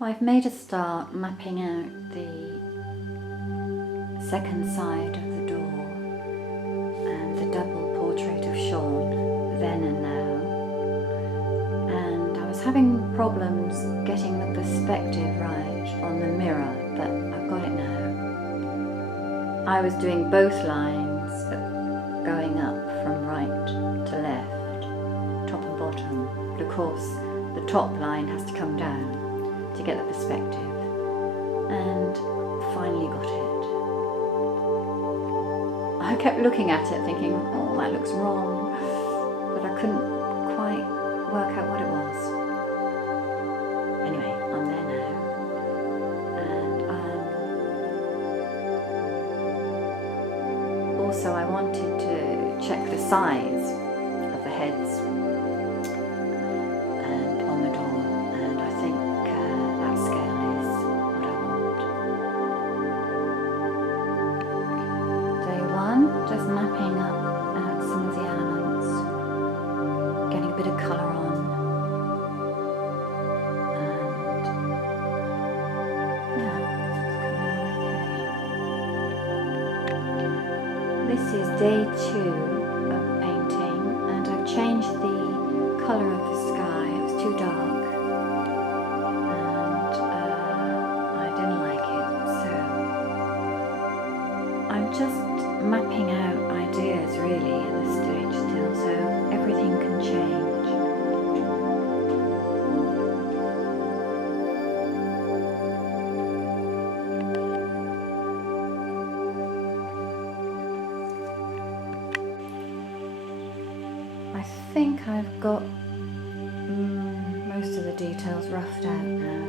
Well, I've made a start mapping out the second side of the door and the double portrait of Sean, then and now. And I was having problems getting the perspective right on the mirror, but I've got it now. I was doing both lines, but going up from right to left, top and bottom. But of course, the top line has to come down to get the perspective, and finally got it. I kept looking at it thinking, oh, that looks wrong, but I couldn't quite work out what it was. Anyway, I'm there now, and also I wanted to check the size of the heads and on the door, and I think that scale is what I want. Day one, just mapping up some of the elements, getting a bit of colour on, and yeah, it's coming okay. This is day two of painting, and I've changed the colour of the sky. It was too dark, and I didn't like it, so I'm just mapping out ideas really at this stage still, so everything can change. I think I've got most of the details roughed out now,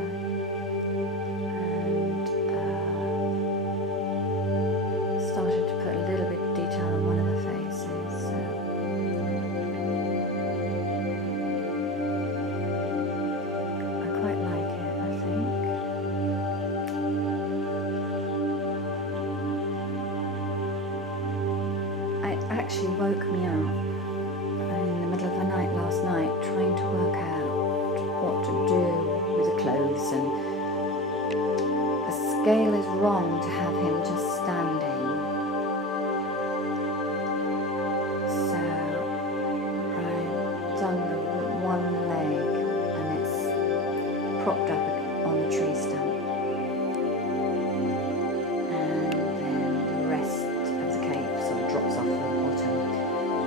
and started to put a little bit of detail on one of the faces. I quite like it, I think. It actually woke me up in the middle of the night last night, trying to work out what to do with the clothes, and the scale is wrong to have him just standing. So I've done the one leg, and it's propped up on the tree stump, and then the rest of the cape sort of drops off the bottom.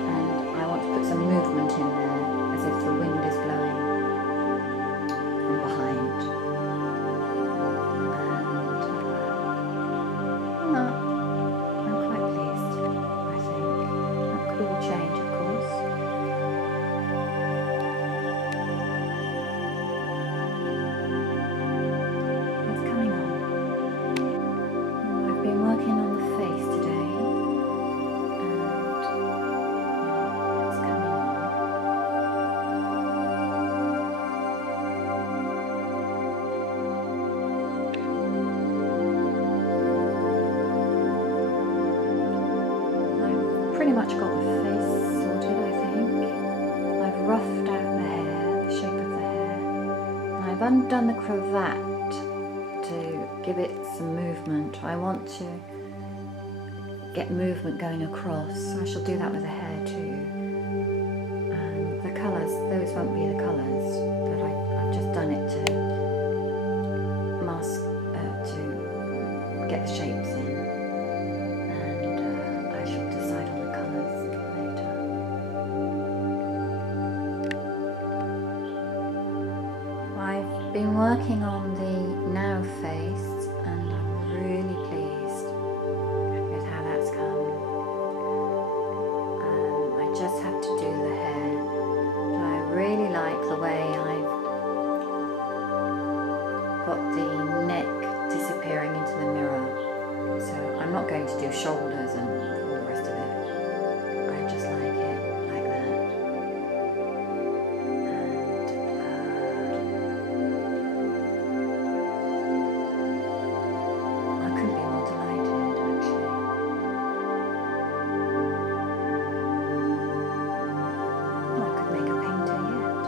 And I want to put some movement in there, as if the wind is blowing from behind. And I'm quite pleased, I think. That could all change, of course. It's coming on. I've been working on the face today, and it's coming on. I've pretty much got the face sorted, I think. I've roughed out the hair, the shape of the hair. And I've undone the cravat to give it some movement. I want to get movement going across, so I shall do that with the hair too. And the colours, those won't be the colours, but I've just done it to mask, to get the shapes in. And I shall decide on the colours later. I've been working on the now face, and I'm really pleased with how that's come. I just have to do the hair, but I really like the way I've got the neck disappearing into the mirror. So I'm not going to do shoulders and all the rest of it. I just like it like that. And I couldn't be more delighted, actually. Well, I could make a painter yet.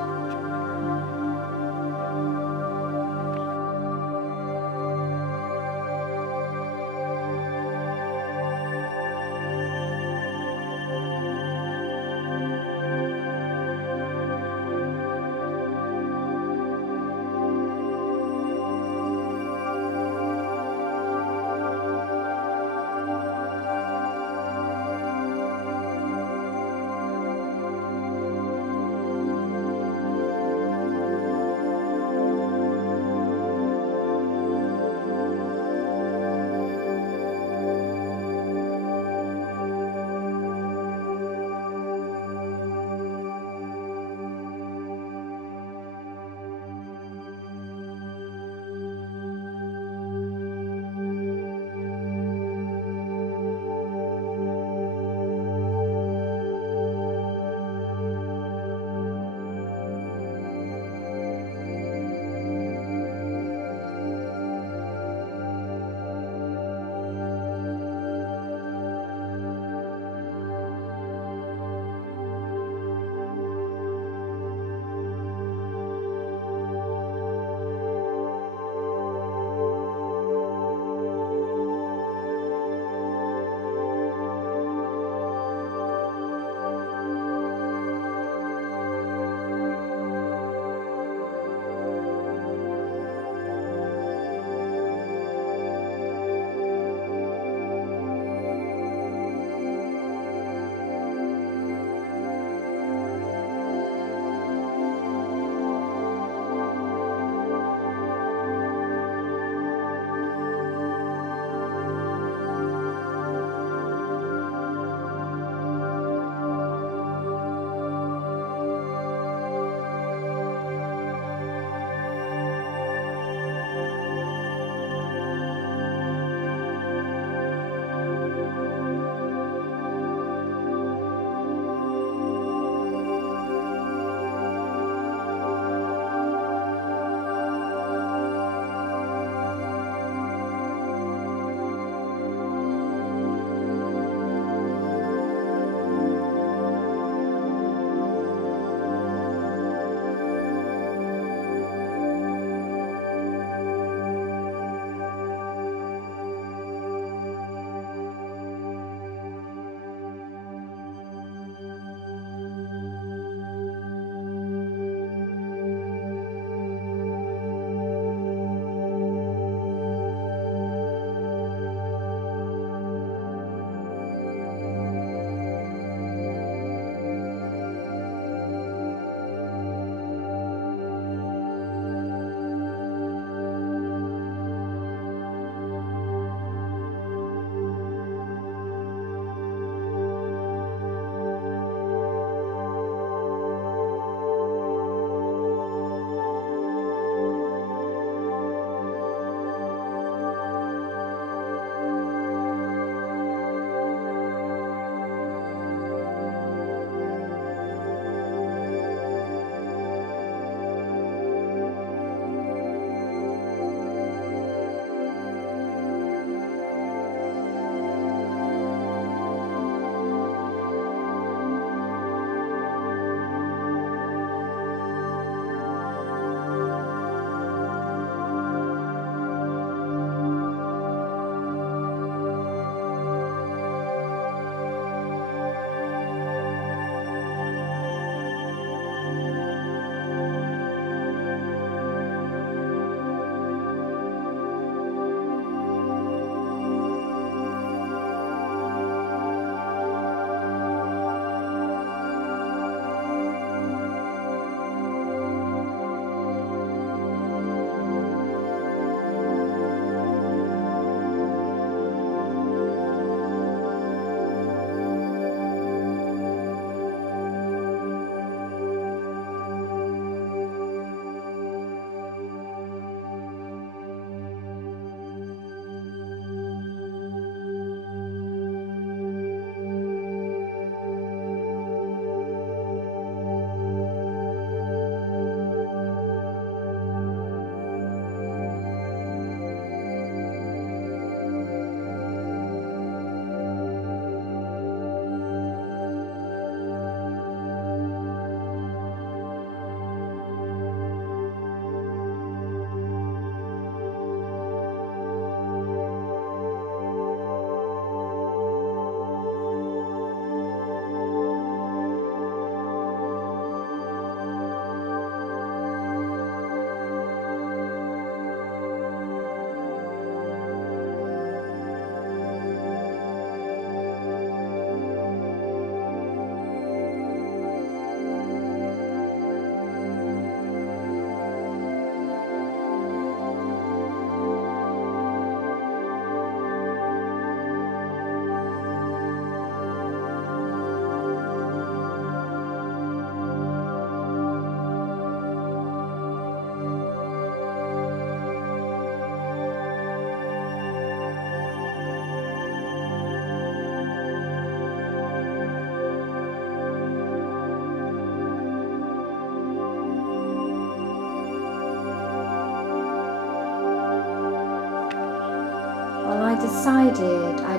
I decided I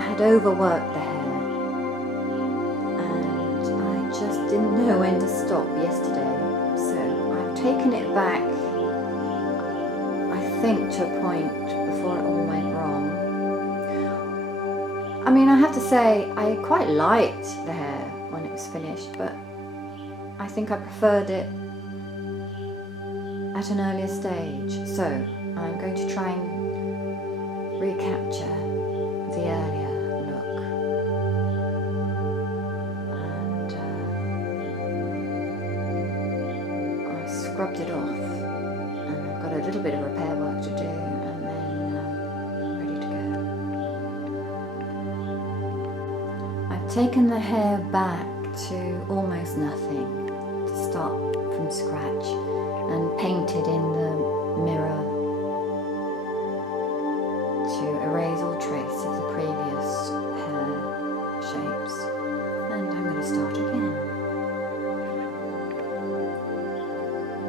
had overworked the hair, and I just didn't know when to stop yesterday. So I've taken it back, I think, to a point before it all went wrong. I mean, I have to say, I quite liked the hair when it was finished, but I think I preferred it at an earlier stage. So I'm going to try and recapture the earlier look. And I scrubbed it off, and I've got a little bit of repair work to do, and then I'm ready to go. I've taken the hair back to almost nothing, to start from scratch, and painted in the mirror to erase all trace of the previous hair shapes. And I'm going to start again.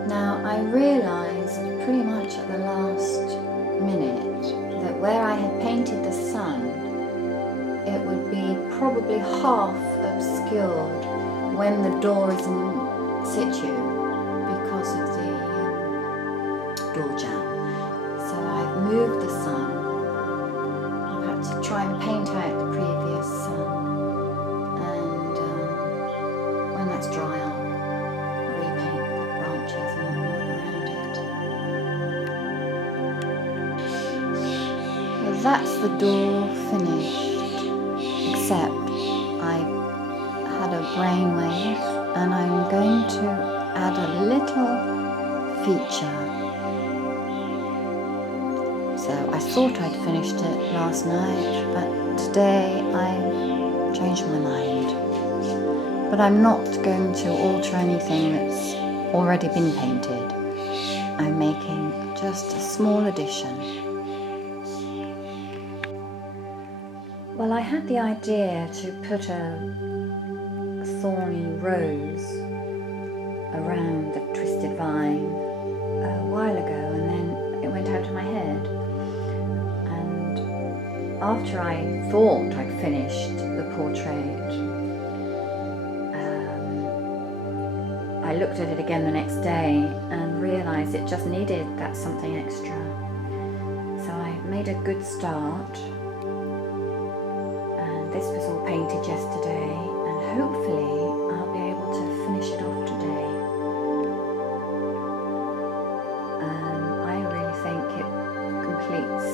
Now, I realised pretty much at the last minute that where I had painted the sun, it would be probably half obscured when the door is in situ because of the door jamb. So I've moved the sun. I've had to try and paint out the previous sun, and when that's dry I'll repaint the branches and whatnot around it. Well, that's the door finished, except I had a brainwave, and I'm going to add a little feature. So I thought I'd finished it last night, but today I changed my mind. But I'm not going to alter anything that's already been painted. I'm making just a small addition. Well, I had the idea to put a thorny rose around the twisted vine a while ago, and then it went out of my head. And after I thought I'd finished the portrait, I looked at it again the next day and realised it just needed that something extra. So I made a good start. This was all painted yesterday, and hopefully I'll be able to finish it off today. I really think it completes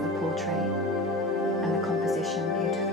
the portrait and the composition beautifully.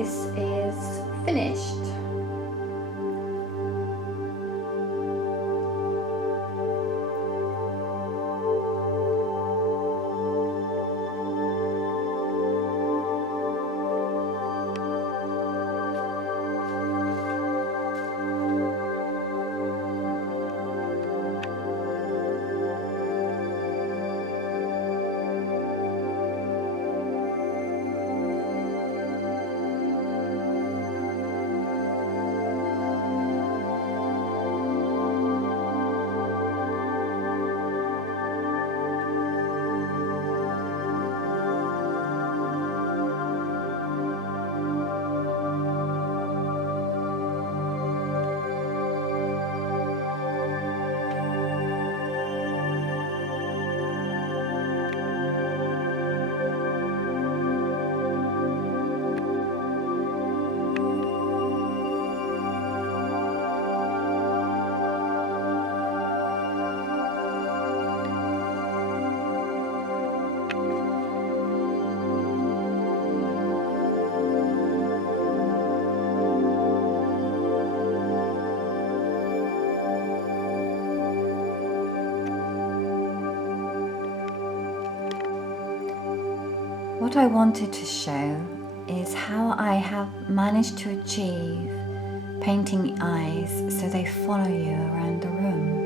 this is finished. What I wanted to show is how I have managed to achieve painting eyes so they follow you around the room.